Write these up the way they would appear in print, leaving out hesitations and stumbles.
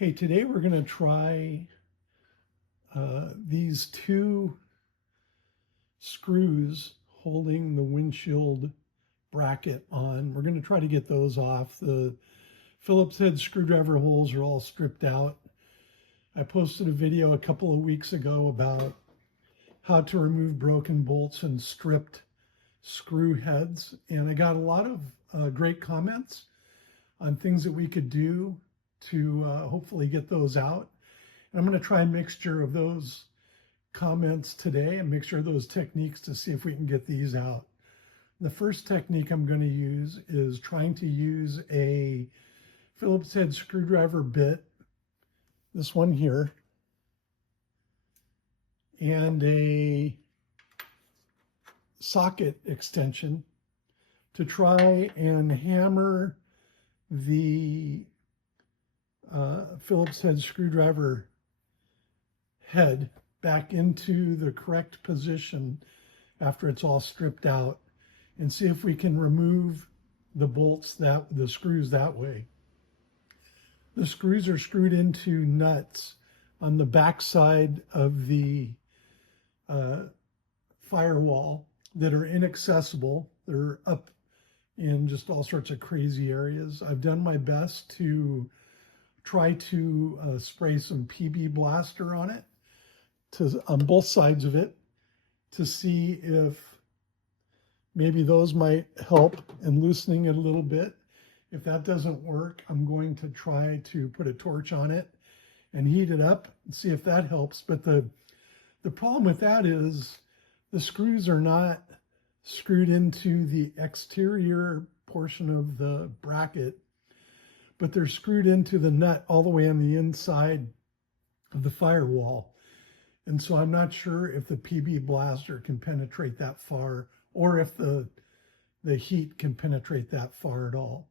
Hey, today we're going to try these two screws holding the windshield bracket on. We're going to try to get those off. The Phillips head screwdriver holes are all stripped out. I posted a video a couple of weeks ago about how to remove broken bolts and stripped screw heads, and I got a lot of great comments on things that we could do to hopefully get those out. And I'm going to try a mixture of those comments today and mixture of those techniques to see if we can get these out. The first technique I'm going to use is trying to use a Phillips head screwdriver bit, this one here, and a socket extension to try and hammer the Phillips head screwdriver head back into the correct position after it's all stripped out, and see if we can remove the bolts, the screws that way. The screws are screwed into nuts on the back side of the firewall that are inaccessible. They're up in just all sorts of crazy areas. I've done my best to try to spray some PB Blaster on it, on both sides of it, to see if maybe those might help in loosening it a little bit. If that doesn't work, I'm going to try to put a torch on it and heat it up and see if that helps. But the problem with that is the screws are not screwed into the exterior portion of the bracket, but they're screwed into the nut all the way on the inside of the firewall. And so I'm not sure if the PB Blaster can penetrate that far, or if the heat can penetrate that far at all.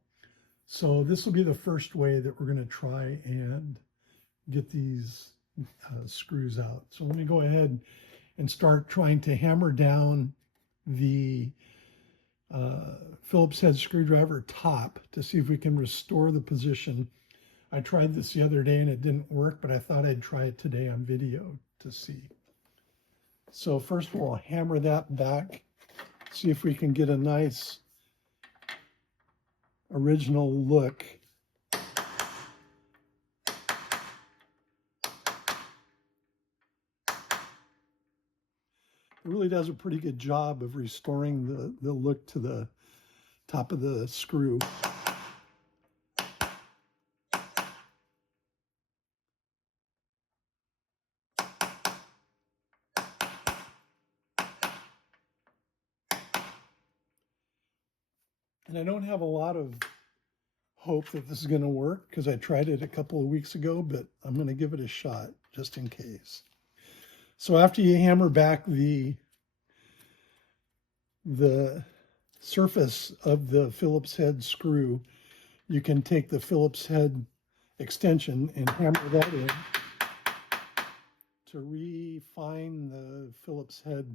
So this will be the first way that we're going to try and get these screws out. So let me go ahead and start trying to hammer down the Phillips head screwdriver top to see if we can restore the position. I tried this the other day and it didn't work, but I thought I'd try it today on video to see. So first we'll hammer that back, see if we can get a nice original look. It really does a pretty good job of restoring the look to the top of the screw. And I don't have a lot of hope that this is going to work because I tried it a couple of weeks ago, but I'm going to give it a shot just in case. So after you hammer back the surface of the Phillips head screw, you can take the Phillips head extension and hammer that in to refine the Phillips head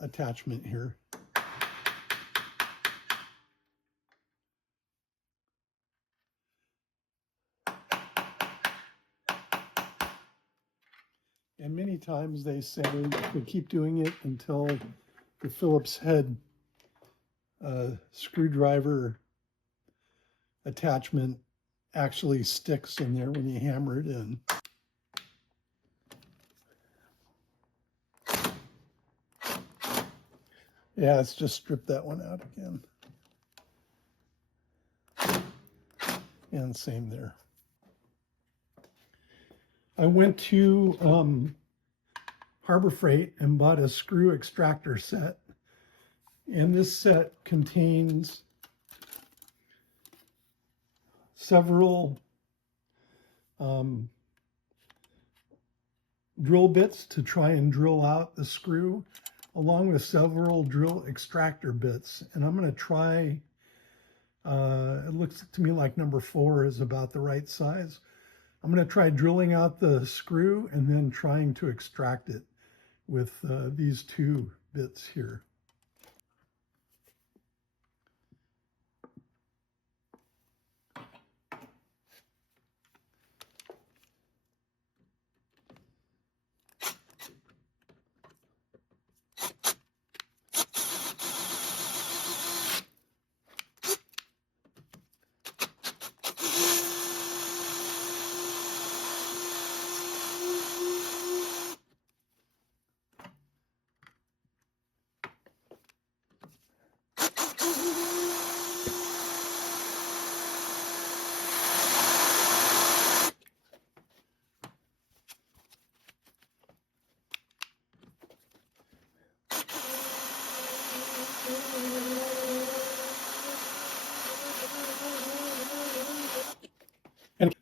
attachment here. And many times they say to keep doing it until the Phillips head screwdriver attachment actually sticks in there when you hammer it in. Yeah, let's just strip that one out again. And same there. I went to Harbor Freight and bought a screw extractor set. And this set contains several drill bits to try and drill out the screw, along with several drill extractor bits. And I'm going to try, it looks to me like number 4 is about the right size. I'm going to try drilling out the screw and then trying to extract it with these 2 bits here.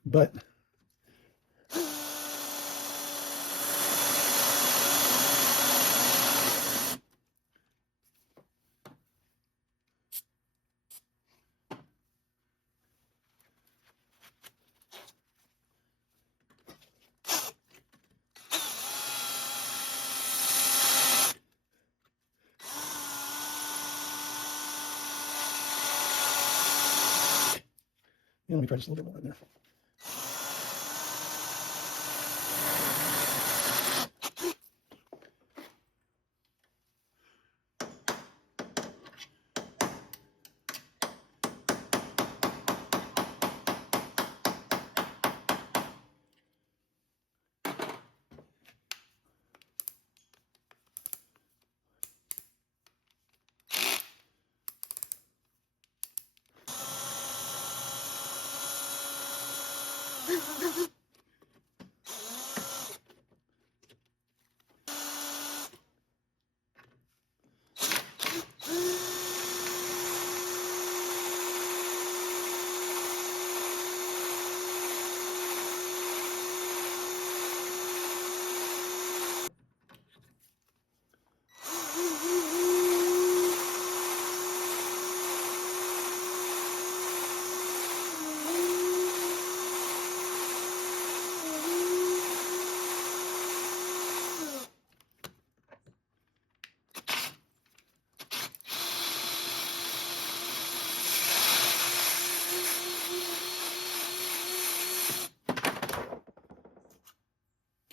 But let me try just a little bit more in there.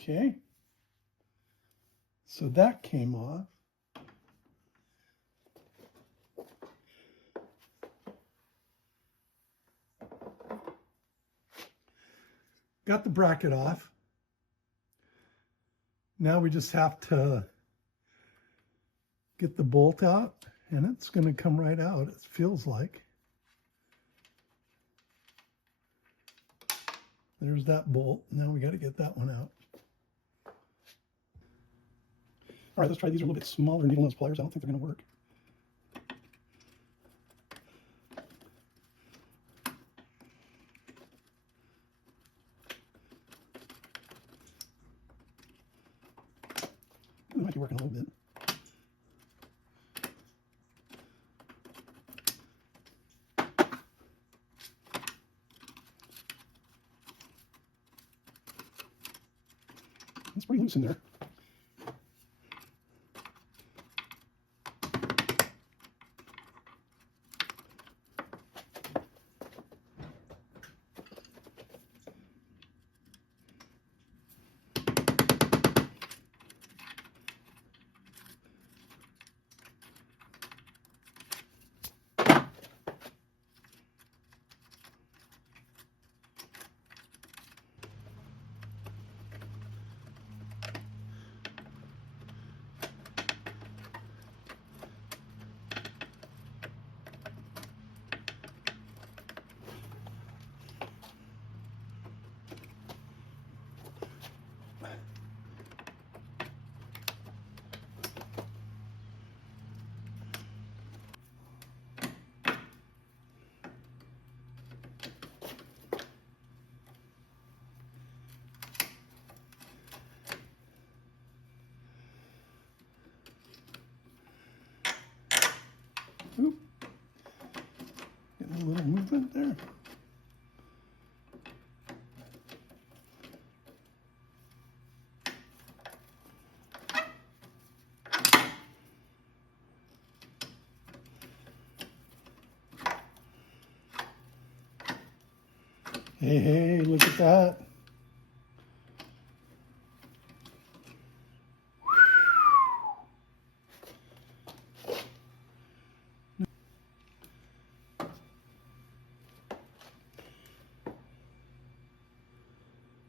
Okay, so that came off. Got the bracket off. Now we just have to get the bolt out, and it's going to come right out, it feels like. There's that bolt. Now we got to get that one out. All right, let's try these. Are a little bit smaller needle nose pliers. I don't think they're going to work. They might be working a little bit. It's pretty loose in there. Oop. Getting a little movement there. Hey, look at that.